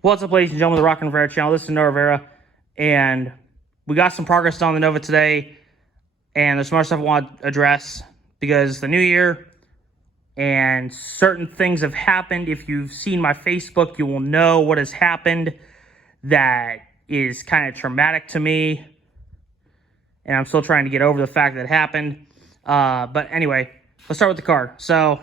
What's up, ladies and gentlemen of the Rock and Rivera channel? This is Noah Rivera, and we got some progress done on the Nova today, and there's some more stuff I want to address because it's the new year, and certain things have happened. If you've seen my Facebook, you will know what has happened that is kind of traumatic to me, and I'm still trying to get over the fact that it happened. But anyway, let's start with the car. So,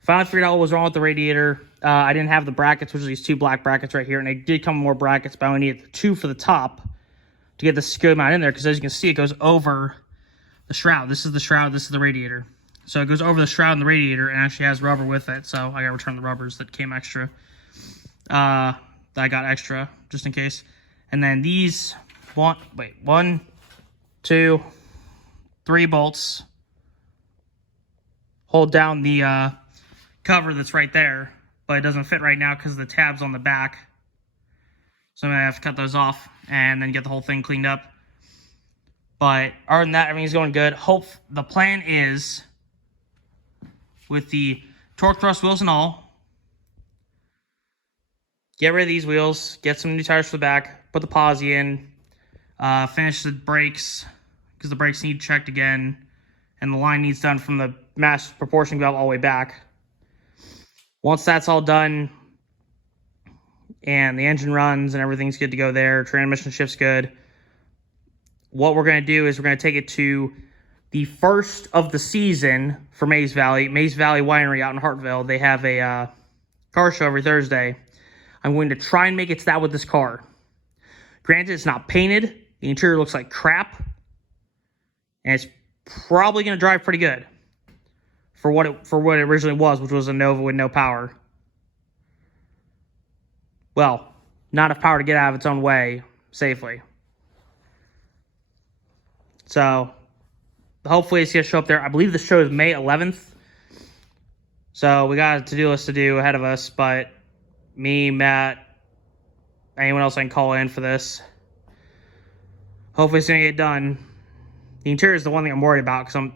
finally figured out what was wrong with the radiator. I didn't have the brackets, which are these two black brackets right here, and they did come with more brackets, but I only needed two for the top to get this good amount in there, because as you can see, it goes over the shroud. This is the shroud, this is the radiator. So it goes over the shroud and the radiator, and actually has rubber with it, so I gotta return the rubbers that came extra. That I got extra, just in case. And then these, one, two, three bolts hold down the cover that's right there, but it doesn't fit right now because of the tabs on the back. So I'm going to have to cut those off and then get the whole thing cleaned up. But other than that, everything's going good. The plan is, with the torque thrust wheels and all, get rid of these wheels, get some new tires for the back, put the posi in, finish the brakes, because the brakes need checked again, and the line needs done from the mass proportion valve all the way back. Once that's all done and the engine runs and everything's good to go there, transmission shift's good, what we're going to do is we're going to take it to the first of the season for Mays Valley Winery out in Hartville. They have a car show every Thursday. I'm going to try and make it to that with this car. Granted, it's not painted. The interior looks like crap. And it's probably going to drive pretty good for what it originally was, which was a Nova with no power. Well, not enough power to get out of its own way safely. So, hopefully it's going to show up there. I believe the show is May 11th. So, we got a to-do list to do ahead of us, but me, Matt, anyone else I can call in for this. Hopefully it's going to get done. The interior is the one thing I'm worried about, because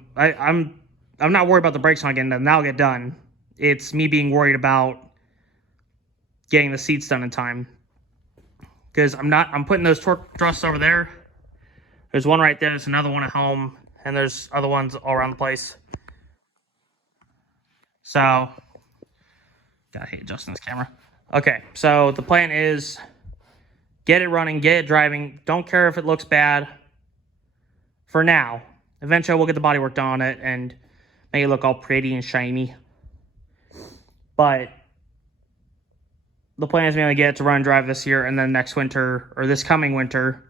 I'm not worried about the brakes not getting done. That'll get done. It's me being worried about getting the seats done in time. Because I'm putting those torque thrusts over there. There's one right there. There's another one at home. And there's other ones all around the place. So, gotta hate adjusting this camera. Okay, so the plan is get it running, get it driving. Don't care if it looks bad for now. Eventually, we'll get the bodywork done on it and make it look all pretty and shiny. But the plan is mainly get it to run and drive this year, and then next winter, or this coming winter,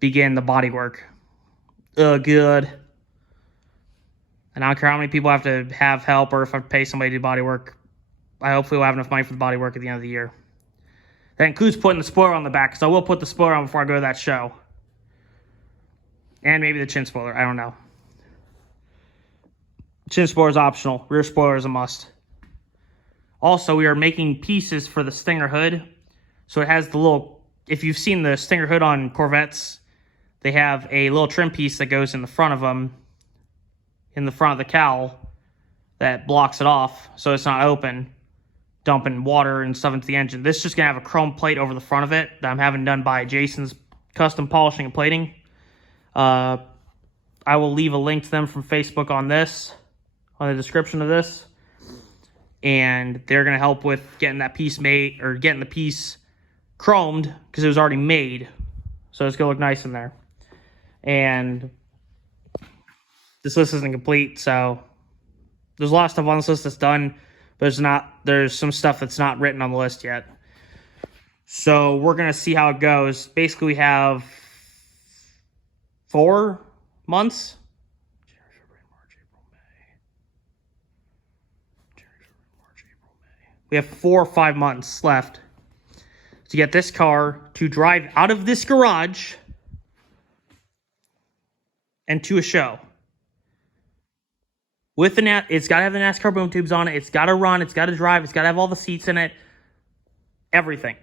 begin the bodywork. Good. And I don't care how many people have to have help, or if I pay somebody to do bodywork. I hopefully will have enough money for the bodywork at the end of the year. That includes putting the spoiler on the back, because I will put the spoiler on before I go to that show. And maybe the chin spoiler. I don't know. Chin spoiler is optional. Rear spoiler is a must. Also, we are making pieces for the Stinger hood. So it has the little... If you've seen the Stinger hood on Corvettes, they have a little trim piece that goes in the front of them, in the front of the cowl, that blocks it off so it's not open, dumping water and stuff into the engine. This is just going to have a chrome plate over the front of it that I'm having done by Jason's Custom Polishing and Plating. I will leave a link to them from Facebook on this, on the description of this. And they're going to help with getting that piece made, or getting the piece chromed, because it was already made. So it's going to look nice in there. And this list isn't complete, so there's a lot of stuff on this list that's done, but there's some stuff that's not written on the list yet. So we're going to see how it goes. Basically, we have 4 months. We have 4 or 5 months left to get this car to drive out of this garage and to a show. With the it's got to have the NASCAR boom tubes on it. It's got to run. It's got to drive. It's got to have all the seats in it. Everything.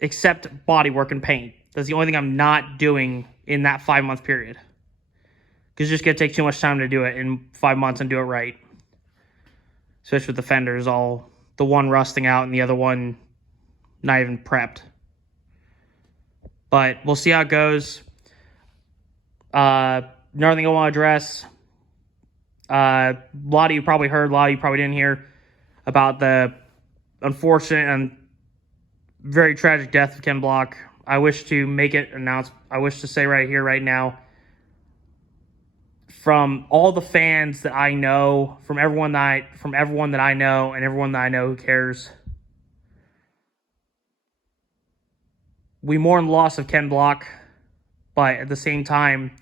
Except bodywork and paint. That's the only thing I'm not doing in that 5-month period. Because it's just going to take too much time to do it in 5 months and do it right. Especially with the fenders all, the one rusting out and the other one not even prepped. But we'll see how it goes. Another thing I want to address, a lot of you probably heard, a lot of you probably didn't hear about the unfortunate and very tragic death of Ken Block. I wish to make it announced. I wish to say right here, right now, from all the fans that I know, from everyone that I know, and everyone that I know who cares, we mourn the loss of Ken Block, but at the same time,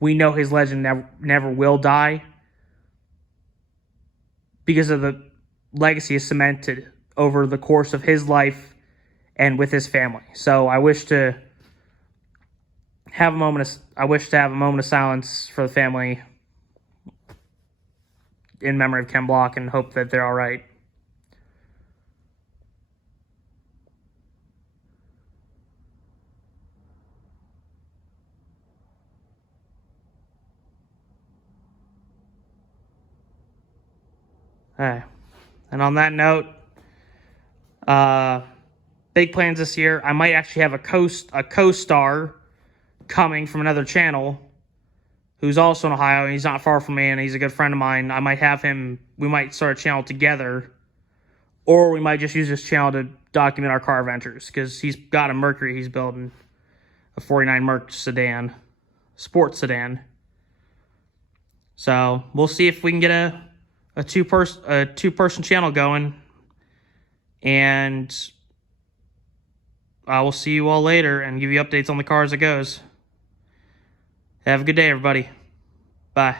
we know his legend never will die because of the legacy is cemented over the course of his life and with his family. So I wish to have a moment of silence for the family in memory of Ken Block and hope that they're all right. Hey. And on that note, big plans this year. I might actually have a co-star coming from another channel who's also in Ohio, and he's not far from me, and he's a good friend of mine. I might have him, we might start a channel together, or we might just use this channel to document our car adventures, because he's got a Mercury he's building, a 49 Merc sedan, sports sedan. So we'll see if we can get a two-person channel going, and I will see you all later and give you updates on the car as it goes. Have a good day, everybody. Bye.